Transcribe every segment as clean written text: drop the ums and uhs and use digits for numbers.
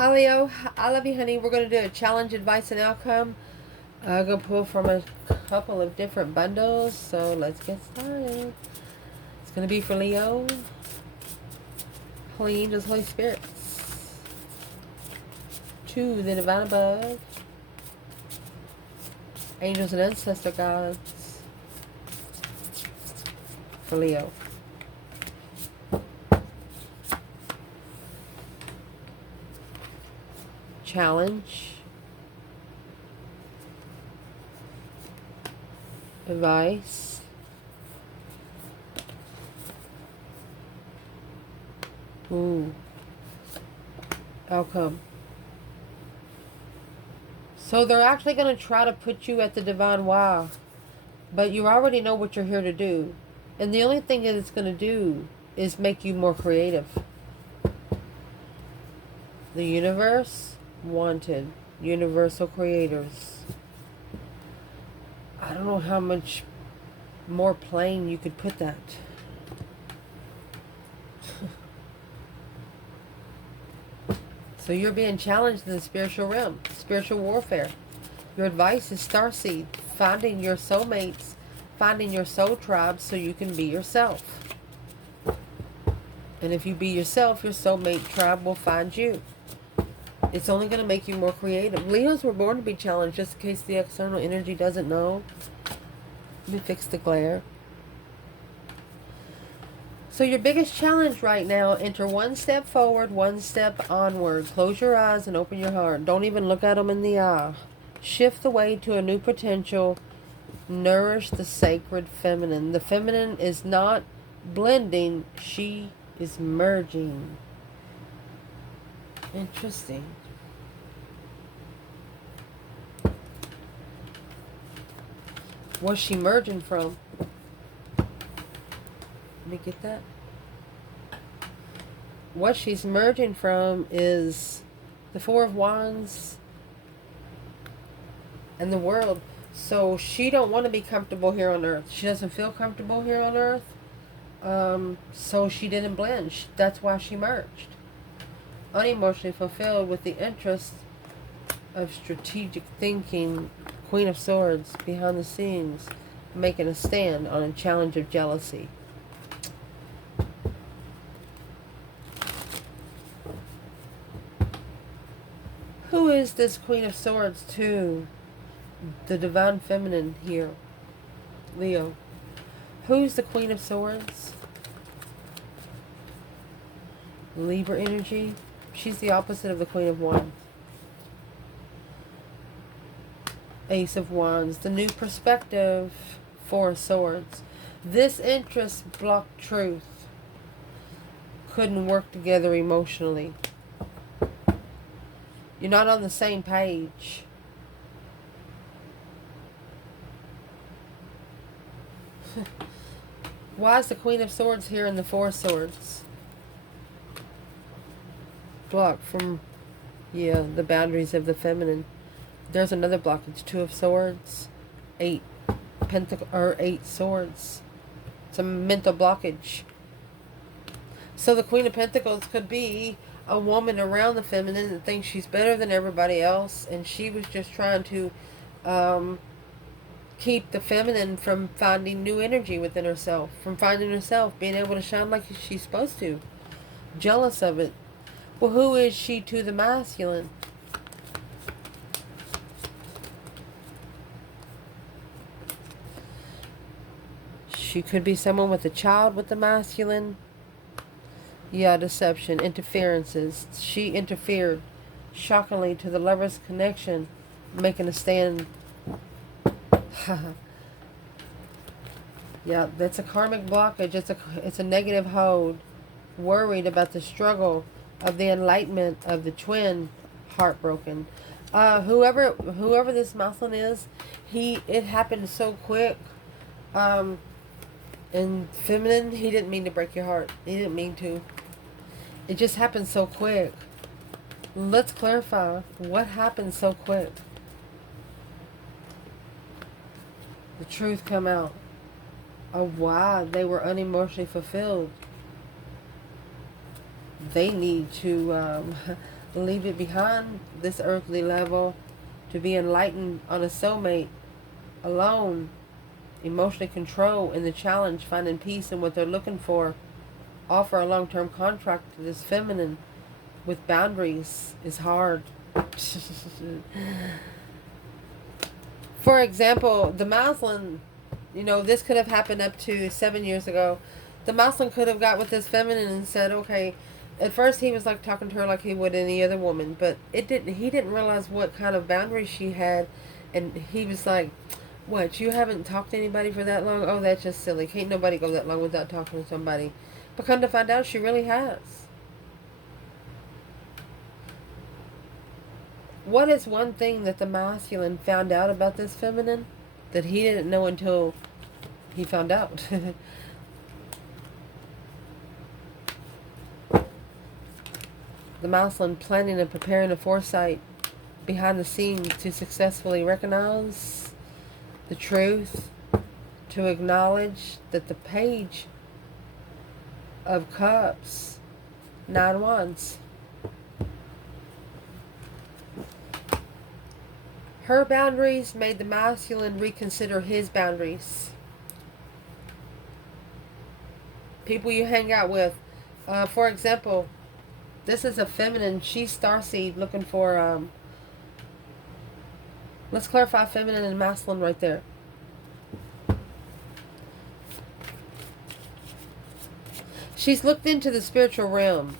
Hi Leo, I love you honey. We're going to do a challenge, advice, and outcome. I'm going to pull from a couple of different bundles, so let's get started. It's going to be for Leo, Holy Angels, Holy Spirits, to the Divine Above, Angels and Ancestor Gods, for Leo. Challenge, advice, outcome. So they're actually going to try to put you at the divine wow, but you already know what you're here to do. And the only thing that it's going to do is make you more creative. The universe wanted universal creators. I don't know how much more plain you could put that. So you're being challenged in the spiritual realm, spiritual warfare. Your advice is starseed, finding your soulmates, finding your soul tribe so you can be yourself. And if you be yourself, your soulmate tribe will find you. It's only going to make you more creative. Leos were born to be challenged, just in case the external energy doesn't know. Let me fix the glare. So your biggest challenge right now, enter one step forward, one step onward. Close your eyes and open your heart. Don't even look at them in the eye. Shift the way to a new potential. Nourish the sacred feminine. The feminine is not blending. She is merging. Interesting. What's she merging from? Let me get that. What she's merging from is the Four of Wands and the World. So she don't want to be comfortable here on Earth. She doesn't feel comfortable here on Earth. So she didn't blend. That's why she merged. Unemotionally fulfilled with the interest of strategic thinking. Queen of Swords, behind the scenes, making a stand on a challenge of jealousy. Who is this Queen of Swords to the divine feminine here, Leo? Who's the Queen of Swords? Libra energy. She's the opposite of the Queen of Wands. Ace of Wands. The new perspective. Four of Swords. This interest blocked truth. Couldn't work together emotionally. You're not on the same page. Why is the Queen of Swords here in the Four of Swords? Blocked from, the boundaries of the feminine. There's another blockage. Two of Swords. Eight swords. It's a mental blockage. So the Queen of Pentacles could be a woman around the feminine that thinks she's better than everybody else, and she was just trying to keep the feminine from finding new energy within herself, from finding herself, being able to shine like she's supposed to. Jealous of it. Well, who is she to the masculine? She could be someone with a child with the masculine. Yeah, deception, interferences. She interfered shockingly to the lover's connection, making a stand. Yeah, that's a karmic blockage. It's a negative hold. Worried about the struggle of the enlightenment of the twin. Heartbroken. Whoever this masculine is, it happened so quick. And feminine, he didn't mean to break your heart. He didn't mean to. It just happened so quick. Let's clarify what happened so quick. The truth come out of why they were unemotionally fulfilled. They need to leave it behind this earthly level to be enlightened on a soulmate, alone, emotionally control in the challenge, finding peace in what they're looking for, offer a long-term contract to this feminine with boundaries is hard. For example, the Moslem, this could have happened up to 7 years ago. The Moslem could have got with this feminine and said, okay, at first he was like talking to her like he would any other woman, but he didn't realize what kind of boundaries she had, and he was like, what, you haven't talked to anybody for that long? Oh, that's just silly. Can't nobody go that long without talking to somebody. But come to find out, she really has. What is one thing that the masculine found out about this feminine that he didn't know until he found out? The masculine planning and preparing a foresight behind the scenes to successfully recognize the truth, to acknowledge that the page of cups, 9 wands, her boundaries made the masculine reconsider his boundaries. People you hang out with. For example, this is a feminine. She's starseed looking for... let's clarify feminine and masculine right there. She's looked into the spiritual realm.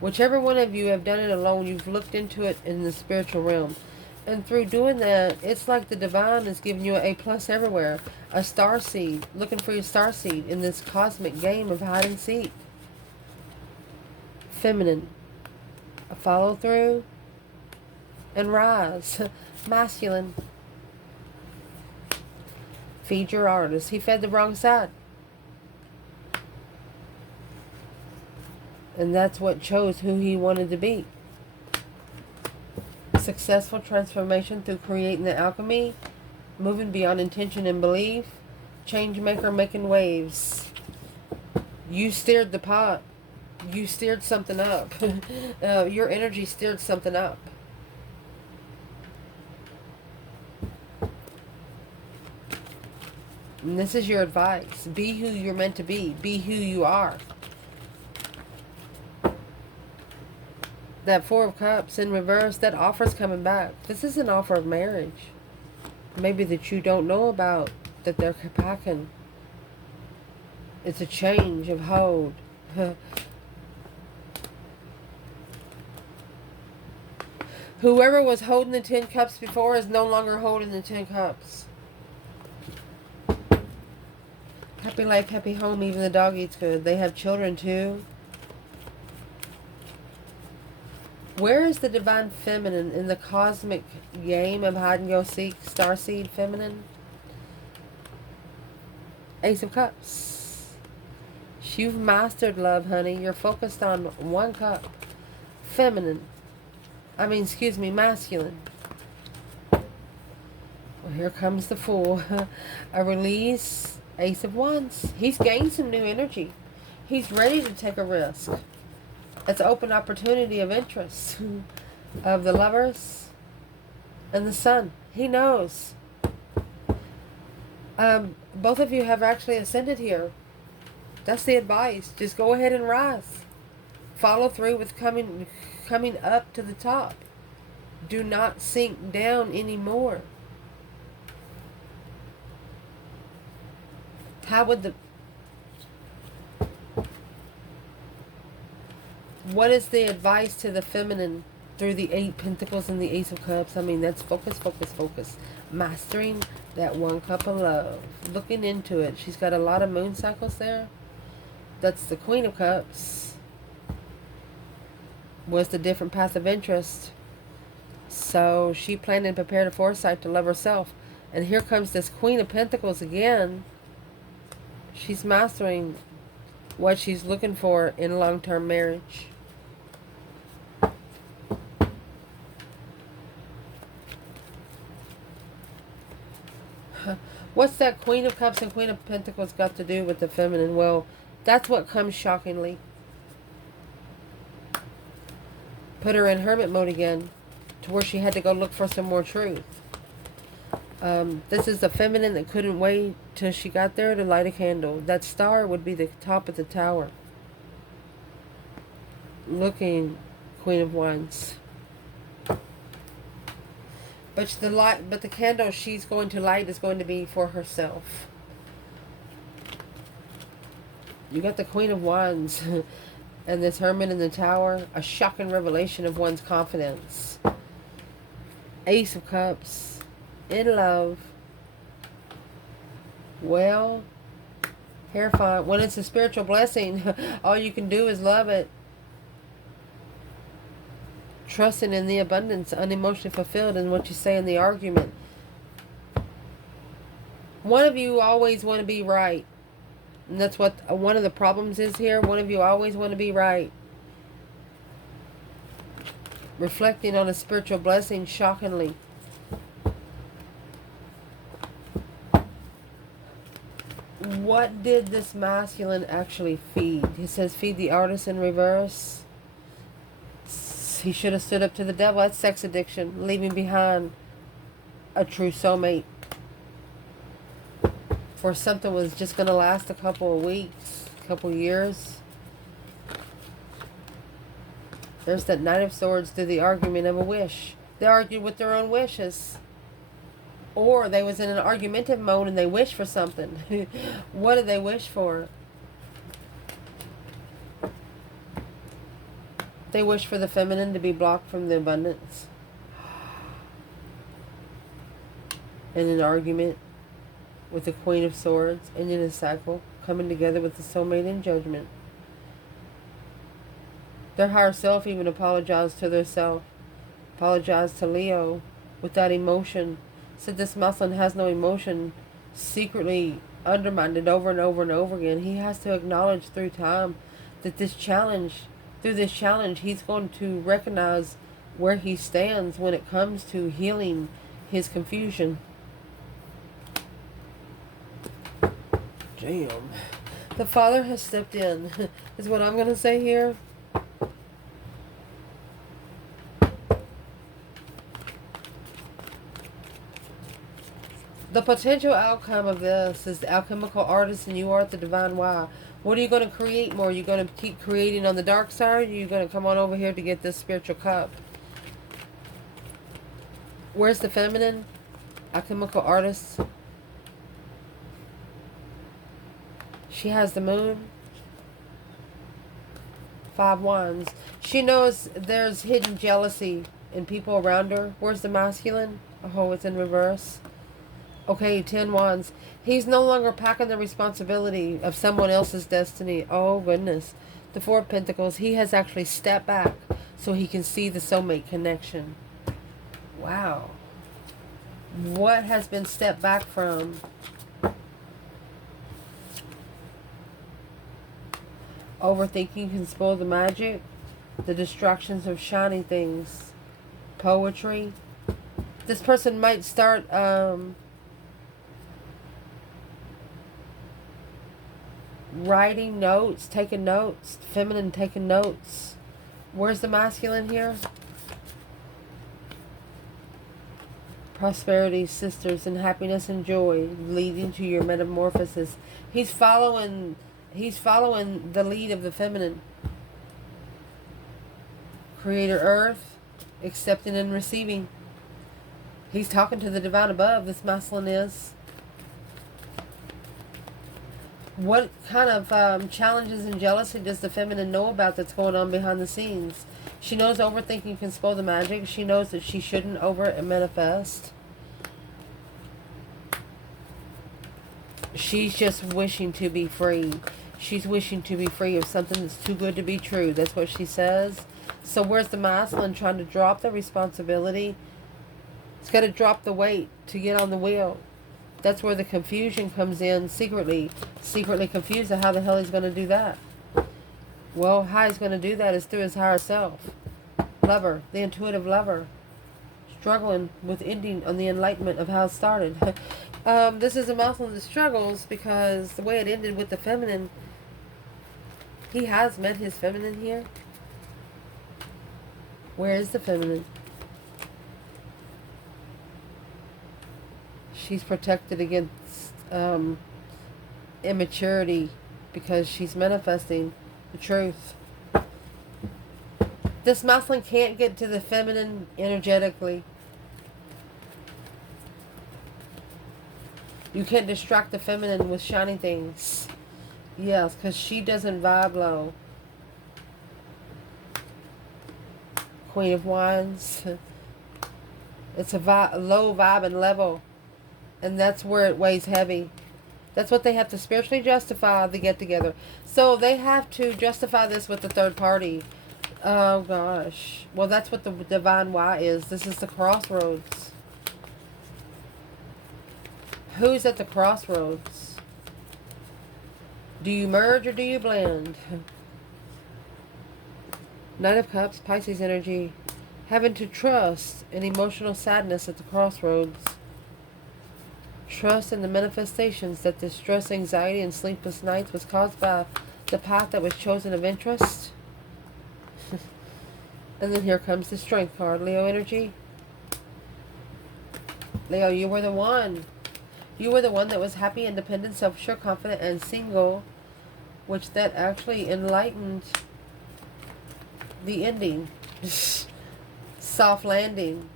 Whichever one of you have done it alone, you've looked into it in the spiritual realm. And through doing that, it's like the divine is giving you an A+ everywhere. A star seed, looking for your star seed in this cosmic game of hide and seek. Feminine, a follow through, and rise. Masculine, feed your artist. He fed the wrong side. And that's what chose who he wanted to be. Successful transformation through creating the alchemy, moving beyond intention and belief, change maker making waves. You steered the pot. You steered something up. Your energy steered something up. And this is your advice. Be who you're meant to be. Be who you are. That 4 of Cups in reverse, that offer's coming back. This is an offer of marriage. Maybe that you don't know about, that they're packing. It's a change of hold. Whoever was holding the 10 Cups before is no longer holding the 10 Cups. Happy life, happy home, even the dog eats good. They have children too. Where is the divine feminine in the cosmic game of hide and go seek, starseed feminine? Ace of Cups. You've mastered love, honey. You're focused on 1 cup. Feminine. Masculine. Well, here comes the Fool. A release. Ace of Wands. He's gained some new energy. He's ready to take a risk. It's an open opportunity of interest of the Lovers and the Sun. He knows. Both of you have actually ascended here. That's the advice. Just go ahead and rise. Follow through with coming up to the top. Do not sink down anymore. What is the advice to the feminine through the 8 Pentacles and the Ace of Cups? That's focus, focus, focus. Mastering that 1 cup of love. Looking into it. She's got a lot of moon cycles there. That's the Queen of Cups. Was the different path of interest. So she planned and prepared a foresight to love herself. And here comes this Queen of Pentacles again. She's mastering what she's looking for in long-term marriage. What's that Queen of Cups and Queen of Pentacles got to do with the feminine? Well, that's what comes shockingly. put her in hermit mode again, to where she had to go look for some more truth. This is the feminine that couldn't wait till she got there to light a candle. That star would be the top of the tower. Looking, Queen of Wands. But the candle she's going to light is going to be for herself. You got the Queen of Wands and this Hermit in the Tower. A shocking revelation of one's confidence. Ace of Cups. In love. Well, hair fine. When it's a spiritual blessing, all you can do is love it. Trusting in the abundance, unemotionally fulfilled in what you say in the argument. One of you always want to be right. And that's what one of the problems is here. One of you always want to be right. Reflecting on a spiritual blessing shockingly. What did this masculine actually feed? He says feed the artist in reverse. He should have stood up to the devil. That's sex addiction. Leaving behind a true soulmate. For something was just going to last a couple of weeks, a couple of years. There's that Knight of Swords to the argument of a wish. They argued with their own wishes. Or they was in an argumentative mode and they wished for something. What did they wish for? They wish for the feminine to be blocked from the abundance. In an argument with the Queen of Swords and in a cycle, coming together with the soulmate in judgment. Their higher self even apologized to their self. Apologized to Leo without emotion. Said this masculine has no emotion. Secretly undermined it over and over and over again. He has to acknowledge through time that through this challenge, he's going to recognize where he stands when it comes to healing his confusion. Damn. The Father has stepped in, is what I'm going to say here. The potential outcome of this is the alchemical artist and you are the divine why. What are you going to create more? Are you going to keep creating on the dark side? Or are you going to come on over here to get this spiritual cup? Where's the feminine? Alchemical artist. She has the moon. 5 wands. She knows there's hidden jealousy in people around her. Where's the masculine? Oh, it's in reverse. Okay, 10 wands. He's no longer packing the responsibility of someone else's destiny. Oh, goodness. The 4 of Pentacles. He has actually stepped back so he can see the soulmate connection. Wow. What has been stepped back from? Overthinking can spoil the magic. The distractions of shiny things. Poetry. This person might start... writing notes, taking notes, feminine taking notes. Where's the masculine here? Prosperity, sisters, and happiness and joy leading to your metamorphosis. He's following the lead of the feminine. Creator Earth, accepting and receiving. He's talking to the divine above, this masculine is. What kind of challenges and jealousy does the feminine know about that's going on behind the scenes? She knows overthinking can spoil the magic. She knows that she shouldn't over and manifest. She's just wishing to be free. She's wishing to be free of something that's too good to be true. That's what she says. So where's the masculine trying to drop the responsibility? It's got to drop the weight to get on the wheel. That's where the confusion comes in, secretly confused of how the hell he's going to do that. Well, how he's going to do that is through his higher self. Lover, the intuitive lover. Struggling with ending on the enlightenment of how it started. This is a masculine that struggles because the way it ended with the feminine, he has met his feminine here. Where is the feminine? She's protected against immaturity because she's manifesting the truth. This masculine can't get to the feminine energetically. You can't distract the feminine with shiny things. Yes, because she doesn't vibe low. Queen of Wands. It's a low vibe and level. And that's where it weighs heavy. That's what they have to spiritually justify the get together. So they have to justify this with the third party. Oh gosh. Well, that's what the divine why is. This is the crossroads. Who's at the crossroads? Do you merge or do you blend? Knight of Cups, Pisces energy. Having to trust in emotional sadness at the crossroads. Trust in the manifestations that the stress, anxiety, and sleepless nights was caused by the path that was chosen of interest. And then here comes the Strength card. Leo energy. Leo, you were the one. You were the one that was happy, independent, self-assured, confident, and single. Which that actually enlightened the ending. Soft landing.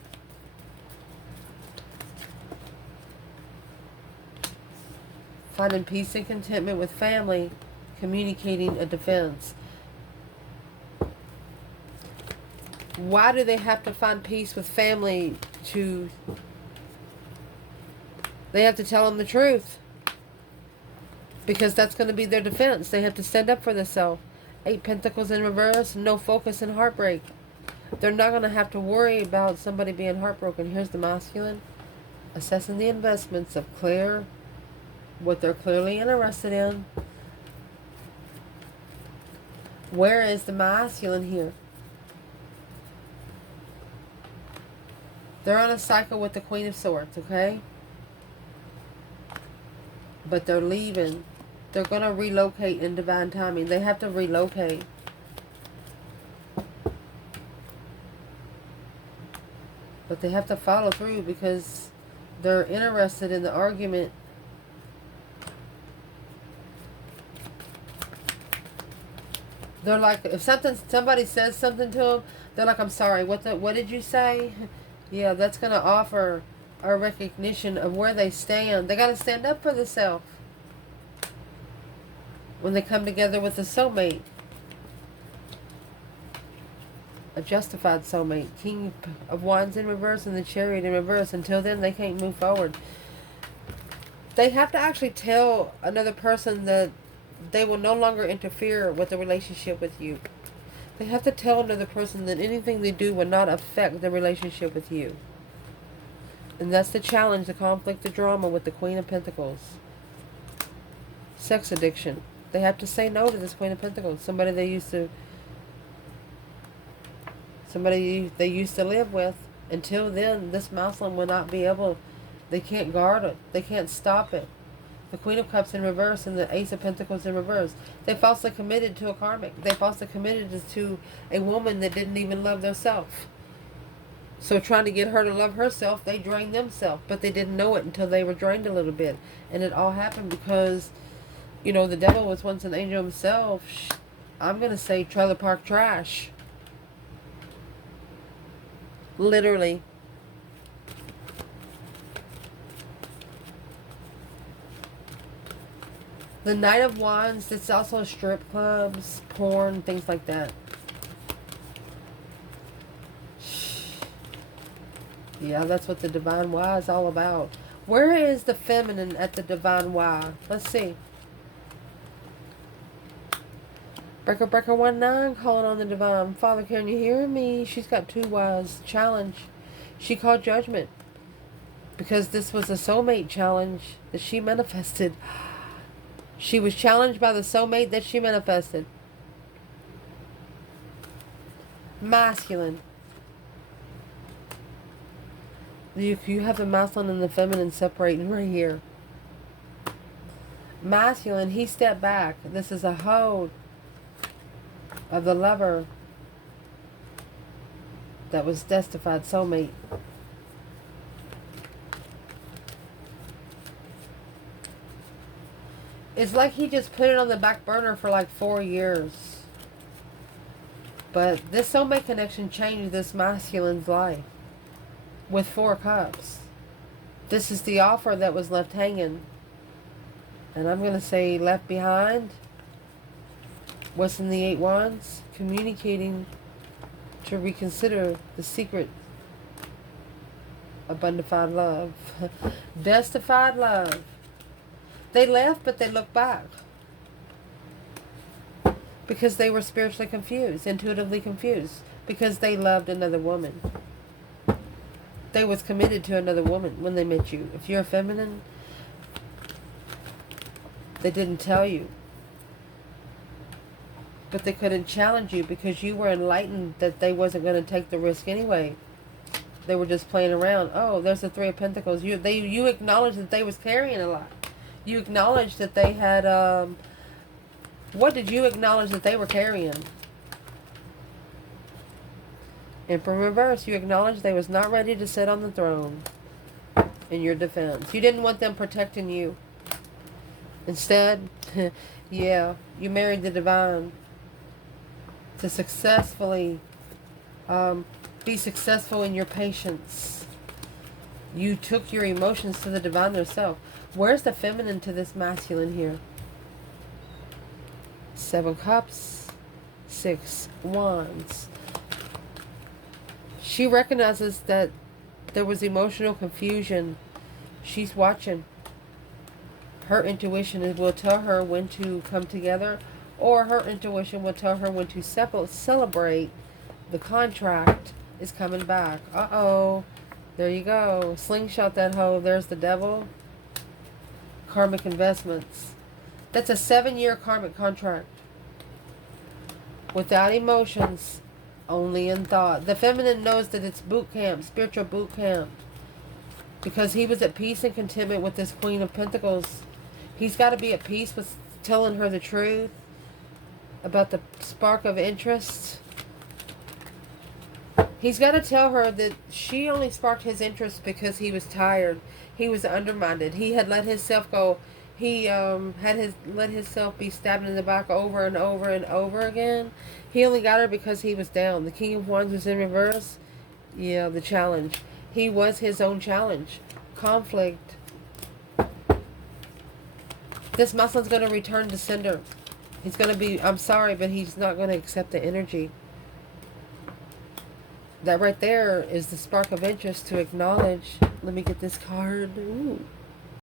Finding peace and contentment with family. Communicating a defense. Why do they have to find peace with family to... They have to tell them the truth. Because that's going to be their defense. They have to stand up for themselves. 8 Pentacles in reverse. No focus and heartbreak. They're not going to have to worry about somebody being heartbroken. Here's the masculine. Assessing the investments of clear... What they're clearly interested in. Where is the masculine here? They're on a cycle with the Queen of Swords, okay? But they're leaving. They're going to relocate in divine timing. They have to relocate. But they have to follow through because they're interested in the argument. They're like, if somebody says something to them, they're like, I'm sorry, what did you say? Yeah, that's going to offer a recognition of where they stand. They got to stand up for themselves when they come together with a soulmate. A justified soulmate. King of Wands in reverse and the Chariot in reverse. Until then, they can't move forward. They have to actually tell another person that they will no longer interfere with the relationship with you. They have to tell another person that anything they do will not affect the relationship with you. And that's the challenge, the conflict, the drama with the Queen of Pentacles. Sex addiction. They have to say no to this Queen of Pentacles. Somebody they used to live with. Until then, this masculine will not be able, they can't guard it. They can't stop it. The Queen of Cups in reverse and the Ace of Pentacles in reverse. They falsely committed to a karmic. They falsely committed to a woman that didn't even love themselves. So trying to get her to love herself, they drained themselves. But they didn't know it until they were drained a little bit. And it all happened because, you know, the devil was once an angel himself. I'm going to say trailer park trash. Literally. The Knight of Wands, it's also strip clubs, porn, things like that. Yeah, that's what the Divine Why is all about. Where is the feminine at the Divine Why? Let's see. Breaker 19 calling on the Divine. Father, can you hear me? She's got 2 Ys. Challenge. She called judgment. Because this was a soulmate challenge that she manifested. She was challenged by the soulmate that she manifested. Masculine. You have the masculine and the feminine separating right here. Masculine, he stepped back. This is a hold of the lover. That was testified soulmate. It's like he just put it on the back burner for like 4 years. But this soulmate connection changed this masculine's life. With 4 cups. This is the offer that was left hanging. And I'm going to say left behind. What's in the 8 wands? Communicating to reconsider the secret of undefined love. Justified love. They left, but they looked back. Because they were spiritually confused, intuitively confused. Because they loved another woman. They was committed to another woman when they met you. If you're feminine, they didn't tell you. But they couldn't challenge you because you were enlightened that they wasn't going to take the risk anyway. They were just playing around. Oh, there's the 3 of Pentacles. You acknowledged that they was carrying a lot. You acknowledged that they had, what did you acknowledge that they were carrying? Emperor reverse, you acknowledged they was not ready to sit on the throne in your defense. You didn't want them protecting you. Instead, yeah, you married the divine to successfully be successful in your patience. You took your emotions to the divine herself. Where's the feminine to this masculine here? 7 cups, 6 wands. She recognizes that there was emotional confusion. She's watching. Her intuition will tell her when to come together, or her intuition will tell her when to celebrate. The contract is coming back. Uh-oh. There you go. Slingshot that hoe. There's the devil. Karmic investments. That's a 7-year karmic contract. Without emotions, only in thought. The feminine knows that it's boot camp, spiritual boot camp. Because he was at peace and contentment with this Queen of Pentacles. He's got to be at peace with telling her the truth about the spark of interest. He's got to tell her that she only sparked his interest because he was tired. He was undermined. He had let himself go. He let himself be stabbed in the back over and over and over again. He only got her because he was down. The King of Wands was in reverse. Yeah, the challenge. He was his own challenge. Conflict. This muscle's going to return to sender. He's going to be, I'm sorry, but he's not going to accept the energy. That right there is the spark of interest to acknowledge. Let me get this card. Ooh.